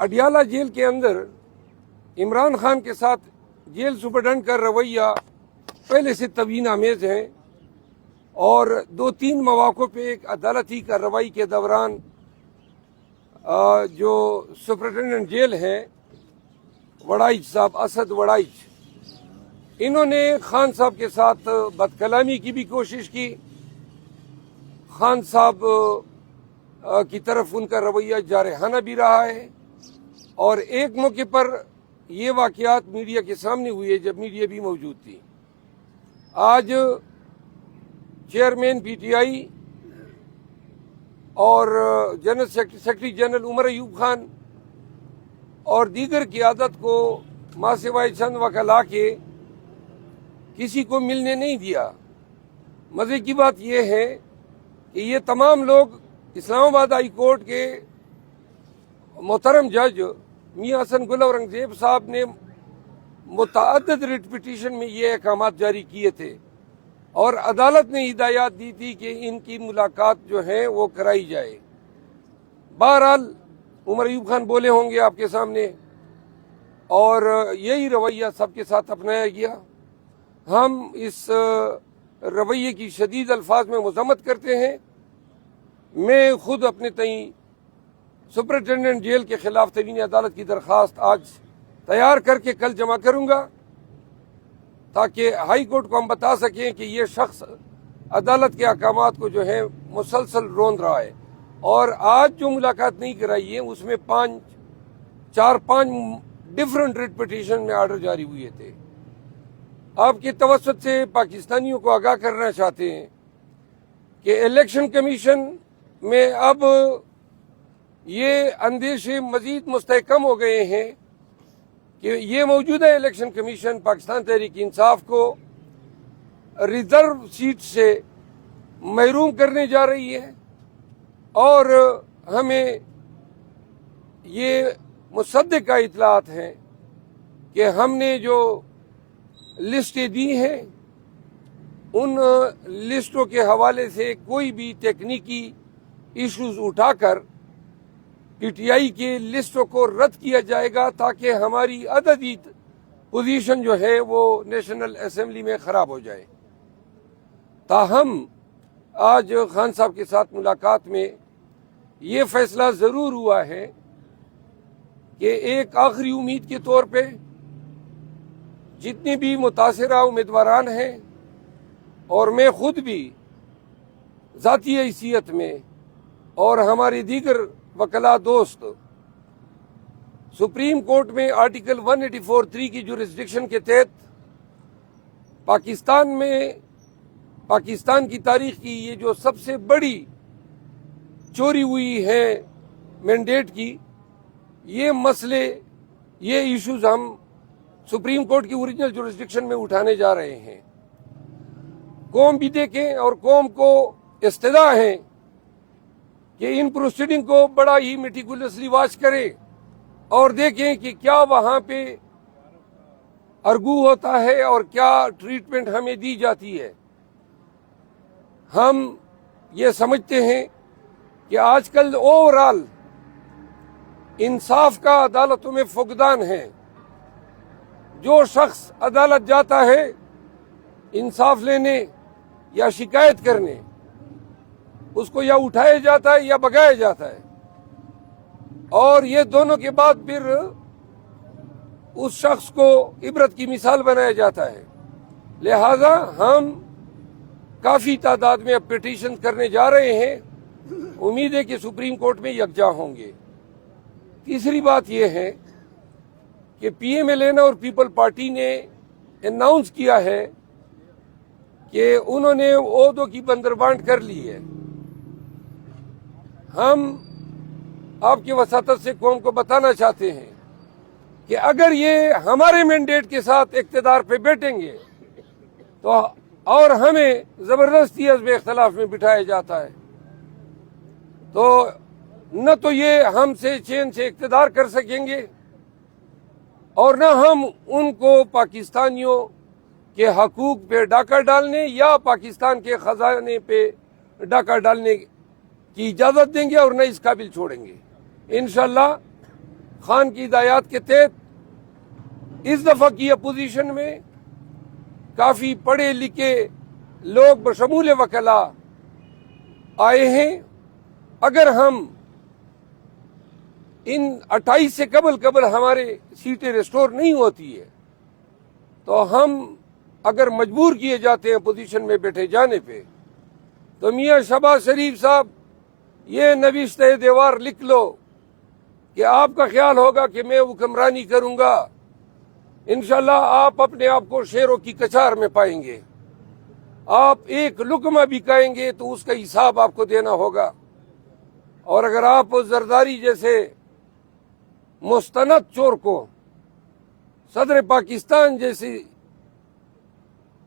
Adiala jail کے اندر عمران خان کے ساتھ جیل سپرڈنٹ کا رویہ پہلے سے توہین آمیز ہے، اور 2-3 مواقع پہ ایک عدالتی کارروائی کے دوران جو سپرنٹینڈنٹ جیل ہیں وڑائچ صاحب، اسد وڑائچ، انہوں نے خان صاحب کے ساتھ بد کلامی کی بھی کوشش کی. خان صاحب کی طرف ان کا رویہ جارحانہ بھی رہا ہے، اور ایک موقع پر یہ واقعات میڈیا کے سامنے ہوئے جب میڈیا بھی موجود تھی. آج چیئرمین پی ٹی آئی اور general secretary general Omar Ayub Khan اور دیگر قیادت کو ماں سوائے چند وکلا کے کسی کو ملنے نہیں دیا. مزے کی بات یہ ہے کہ یہ تمام لوگ اسلام آباد ہائی کورٹ کے محترم جج میاں حسن گل اورنگزیب صاحب نے متعدد ریٹ پٹیشن میں یہ احکامات جاری کیے تھے، اور عدالت نے ہدایات دی تھی کہ ان کی ملاقات جو ہے وہ کرائی جائے. بہرحال عمر ایوب خان بولے ہوں گے آپ کے سامنے، اور یہی رویہ سب کے ساتھ اپنایا گیا. ہم اس رویے کی شدید الفاظ میں مذمت کرتے ہیں. میں خود اپنے تئیں سپرنٹینڈنٹ جیل کے خلاف توہین عدالت کی درخواست آج تیار کر کے کل جمع کروں گا، تاکہ ہائی کورٹ کو ہم بتا سکیں کہ یہ شخص عدالت کے احکامات کو جو ہے مسلسل روند رہا ہے. اور آج جو ملاقات نہیں کرائی ہے اس میں 5 ڈفرنٹ ریٹ پٹیشن میں آرڈر جاری ہوئے تھے. آپ کے توسط سے پاکستانیوں کو آگاہ کرنا چاہتے ہیں کہ الیکشن کمیشن میں اب یہ اندیشے مزید مستحکم ہو گئے ہیں کہ یہ موجودہ الیکشن کمیشن پاکستان تحریک انصاف کو ریزرو سیٹ سے محروم کرنے جا رہی ہے، اور ہمیں یہ مصدقہ اطلاعات ہیں کہ ہم نے جو لسٹیں دی ہیں ان لسٹوں کے حوالے سے کوئی بھی تکنیکی ایشوز اٹھا کر پی ٹی آئی کی لسٹوں کو رد کیا جائے گا، تاکہ ہماری عددی پوزیشن جو ہے وہ نیشنل اسمبلی میں خراب ہو جائے. تاہم آج خان صاحب کے ساتھ ملاقات میں یہ فیصلہ ضرور ہوا ہے کہ ایک آخری امید کے طور پہ جتنی بھی متاثرہ امیدواران ہیں، اور میں خود بھی ذاتی حیثیت میں اور ہمارے دیگر وکلا دوست سپریم کورٹ میں آرٹیکل 184(3) کی جورسڈکشن کے تحت پاکستان کی تاریخ کی یہ جو سب سے بڑی چوری ہوئی ہے مینڈیٹ کی، یہ مسئلے، یہ ایشوز ہم سپریم کورٹ کی اوریجنل جورسڈکشن میں اٹھانے جا رہے ہیں. قوم بھی دیکھیں اور قوم کو استدعا ہے کہ ان پروسیڈنگ کو بڑا ہی میٹیکولسلی واچ کرے اور دیکھیں کہ کیا وہاں پہ ارگو ہوتا ہے اور کیا ٹریٹمنٹ ہمیں دی جاتی ہے. ہم یہ سمجھتے ہیں کہ آج کل اوورال انصاف کا عدالتوں میں فقدان ہے. جو شخص عدالت جاتا ہے انصاف لینے یا شکایت کرنے، اس کو یا اٹھایا جاتا ہے یا بگایا جاتا ہے، اور یہ دونوں کے بعد پھر اس شخص کو عبرت کی مثال بنایا جاتا ہے. لہذا ہم کافی تعداد میں اب پٹیشن کرنے جا رہے ہیں. امید ہے کہ سپریم کورٹ میں یکجا ہوں گے. تیسری بات یہ ہے کہ پی ایم ایل این اور پیپل پارٹی نے اناؤنس کیا ہے کہ انہوں نے عہدوں کی بندربانٹ کر لی ہے. ہم آپ کی وساطت سے قوم کو بتانا چاہتے ہیں کہ اگر یہ ہمارے مینڈیٹ کے ساتھ اقتدار پہ بیٹھیں گے تو اور ہمیں زبردستی حزب اختلاف میں بٹھایا جاتا ہے تو نہ تو یہ ہم سے چین سے اقتدار کر سکیں گے، اور نہ ہم ان کو پاکستانیوں کے حقوق پہ ڈاکہ ڈالنے یا پاکستان کے خزانے پہ ڈاکہ ڈالنے کی اجازت دیں گے، اور نہ اس قابل چھوڑیں گے. انشاءاللہ خان کی ہدایات کے تحت اس دفعہ کی اپوزیشن میں کافی پڑھے لکھے لوگ بشمول وکلاء آئے ہیں. اگر ہم ان 28 سے قبل ہمارے سیٹیں ریسٹور نہیں ہوتی ہے تو ہم اگر مجبور کیے جاتے ہیں پوزیشن میں بیٹھے جانے پہ تو میاں شہباز شریف صاحب یہ نوشتہ دیوار لکھ لو کہ آپ کا خیال ہوگا کہ میں حکمرانی کروں گا، انشاءاللہ آپ اپنے آپ کو شیروں کی کچار میں پائیں گے. آپ ایک لقمہ بھی کھائیں گے تو اس کا حساب آپ کو دینا ہوگا. اور اگر آپ زرداری جیسے مستند چور کو صدر پاکستان جیسی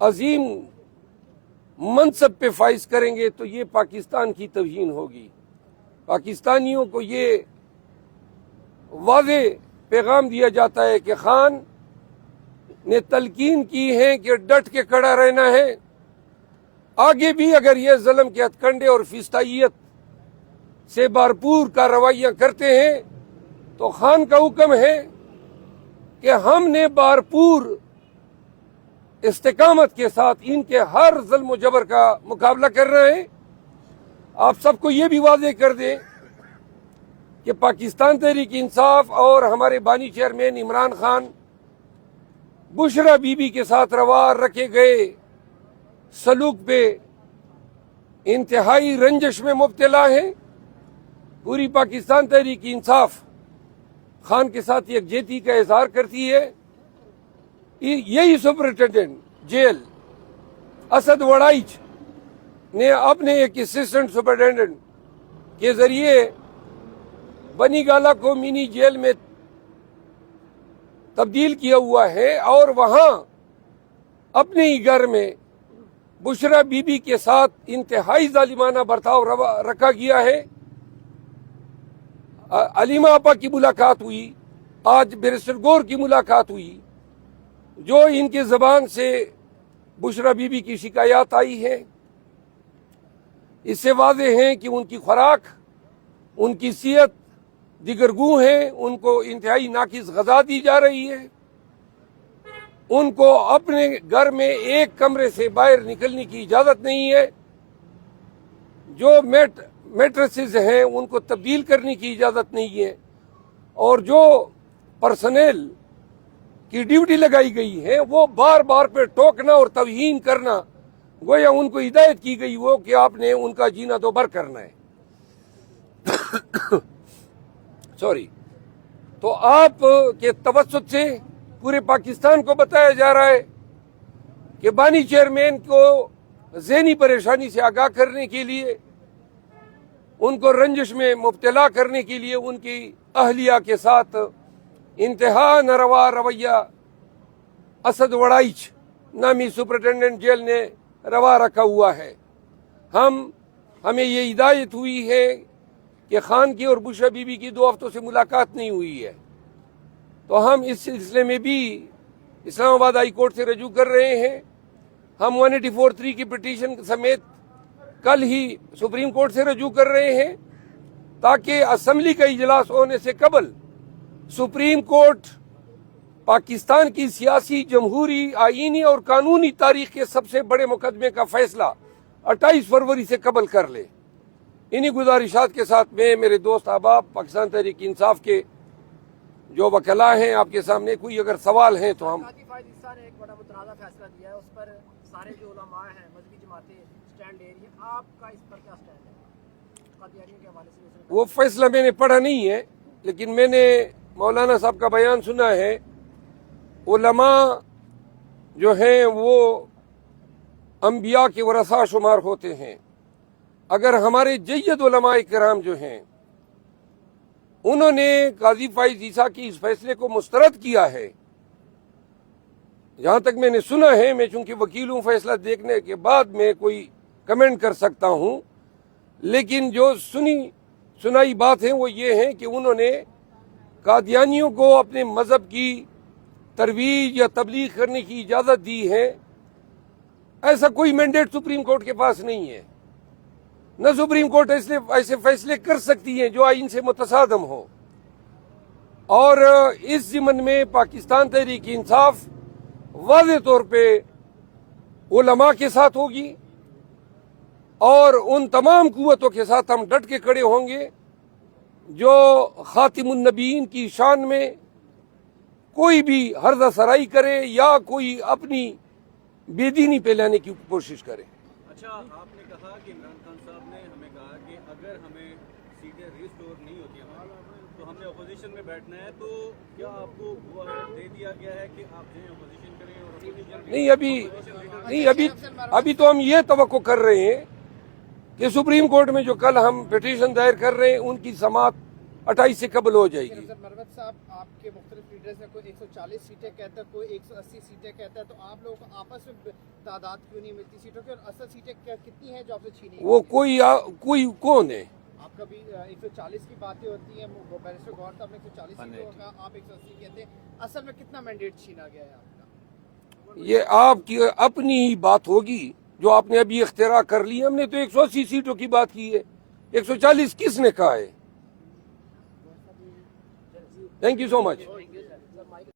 عظیم منصب پہ فائز کریں گے تو یہ پاکستان کی توہین ہوگی. پاکستانیوں کو یہ واضح پیغام دیا جاتا ہے کہ خان نے تلقین کی ہے کہ ڈٹ کے کھڑا رہنا ہے. آگے بھی اگر یہ ظلم کے ہتھ کنڈے اور فسطائیت سے بھرپور کارروائیاں کرتے ہیں تو خان کا حکم ہے کہ ہم نے بھرپور استقامت کے ساتھ ان کے ہر ظلم و جبر کا مقابلہ کرنا ہے. آپ سب کو یہ بھی واضح کر دیں کہ پاکستان تحریک انصاف اور ہمارے بانی chairman Imran Khan Bushra be be کے ساتھ روا رکھے گئے سلوک پہ انتہائی رنجش میں مبتلا ہیں. پوری پاکستان تحریک انصاف خان کے ساتھ یکجہتی کا اظہار کرتی ہے. یہی سپرنٹینڈنٹ جیل اسد وڑائچ نے اپنے ایک اسسٹنٹ سپرنٹینڈنٹ کے ذریعے بنی گالہ کو منی جیل میں تبدیل کیا ہوا ہے اور وہاں اپنے ہی گھر میں بشرا بی بی کے ساتھ انتہائی ظالمانہ برتاؤ رکھا گیا ہے. علیمہ آپا کی ملاقات ہوئی، آج بیرسٹر گور کی ملاقات ہوئی، جو ان کی زبان سے بشرا بی بی کی شکایات آئی ہے اس سے واضح ہے کہ ان کی خوراک، ان کی صحت دیگرگوں ہیں، ان کو انتہائی ناقص غذا دی جا رہی ہے. ان کو اپنے گھر میں ایک کمرے سے باہر نکلنے کی اجازت نہیں ہے. جو میٹرسز ہیں ان کو تبدیل کرنے کی اجازت نہیں ہے. اور جو پرسنل کی ڈیوٹی لگائی گئی ہے وہ بار بار پہ ٹوکنا اور توہین کرنا، گویا ان کو ہدایت کی گئی وہ کہ آپ نے ان کا جینا دوبر کرنا ہے. سوری. تو آپ کے توسط سے پورے پاکستان کو بتایا جا رہا ہے کہ بانی چیئرمین کو ذہنی پریشانی سے آگاہ کرنے کے لیے، ان کو رنجش میں مبتلا کرنے کے لیے ان کی اہلیہ کے ساتھ انتہا ناروا رویہ اسد وڑائچ نامی سپرنٹینڈنٹ جیل نے روا رکھا ہوا ہے. ہمیں یہ ہدایت ہوئی ہے کہ خان کی اور بشرا بی بی کی 2 ہفتوں سے ملاقات نہیں ہوئی ہے، تو ہم اس سلسلے میں بھی اسلام آباد ہائی کورٹ سے رجوع کر رہے ہیں. ہم 184(3) کی پٹیشن سمیت کل ہی سپریم کورٹ سے رجوع کر رہے ہیں تاکہ اسمبلی کا اجلاس ہونے سے قبل سپریم کورٹ پاکستان کی سیاسی، جمہوری، آئینی اور قانونی تاریخ کے سب سے بڑے مقدمے کا فیصلہ 28 فروری سے قبل کر لے. انہی گزارشات کے ساتھ میں میرے دوست احباب پاکستان تحریک انصاف کے جو وکلاء ہیں آپ کے سامنے کوئی اگر سوال ہیں تو ہم نے ایک بڑا متنازع فیصلہ دیا ہے، اس پر سارے جو علماء ہیں، مذہبی جماعتیں سٹینڈ لے رہی ہیں، آپ کا اس پر کیا سٹینڈ ہے؟ قادیانیوں کے حوالے سے وہ فیصلہ میں نے پڑھا نہیں ہے، لیکن میں نے مولانا صاحب کا بیان سنا ہے. علماء جو ہیں وہ انبیاء کے ورثاء شمار ہوتے ہیں. اگر ہمارے جید علماء کرام جو ہیں انہوں نے قاضی فائز عیسیٰ کی اس فیصلے کو مسترد کیا ہے، جہاں تک میں نے سنا ہے، میں چونکہ وکیل ہوں فیصلہ دیکھنے کے بعد میں کوئی کمنٹ کر سکتا ہوں، لیکن جو سنائی بات ہے وہ یہ ہے کہ انہوں نے قادیانیوں کو اپنے مذہب کی ترویج یا تبلیغ کرنے کی اجازت دی ہے. ایسا کوئی مینڈیٹ سپریم کورٹ کے پاس نہیں ہے، نہ سپریم کورٹ ایسے فیصلے کر سکتی ہیں جو آئین سے متصادم ہو. اور اس ضمن میں پاکستان تحریک انصاف واضح طور پہ علماء کے ساتھ ہوگی اور ان تمام قوتوں کے ساتھ ہم ڈٹ کے کھڑے ہوں گے جو خاتم النبیین کی شان میں کوئی بھی ہرزہ سرائی کرے یا کوئی اپنی بے دینی پہ لانے کی کوشش کرے. اچھا، آپ نے کہا کہ عمران خان صاحب نے ہمیں کہا کہ اگر ہمیں سیٹیں ریسٹور نہیں ہوتی ہماری تو ہم نے اپوزیشن میں بیٹھنا ہے، تو کیا آپ کو وہ دے دیا گیا ہے کہ آپ جو اپوزیشن کریں؟ اور نہیں، ابھی تو ہم یہ توقع کر رہے ہیں کہ سپریم کورٹ میں جو کل ہم پٹیشن دائر کر رہے ہیں ان کی سماعت 28 سے قبل ہو جائے گی. مروت صاحب، آپ کے مختلف لیڈرز ہیں، کوئی 140 سیٹیں کہتا ہے، کوئی 180 سیٹیں کہتا ہے، تو آپ لوگوں کو آپس میں تعداد کیوں نہیں ملتی سیٹوں کی، اور اصل سیٹیں کتنی ہیں جو آپ سے چھینی وہ کوئی کون ہے؟ آپ کا بھی 140 کی باتیں ہوتی ہیں، بیرسٹر گوہر صاحب نے 140 سیٹوں کا، آپ 180 کہتے ہیں، اصل میں کتنا مینڈیٹ چھینا گیا ہے آپ کا؟ یہ آپ کی اپنی ہی بات ہوگی جو آپ نے ابھی اختراع کر لی. ہم نے تو 180 سیٹوں کی بات کی ہے، 140 کس نے کہا ہے؟ Thank you so much.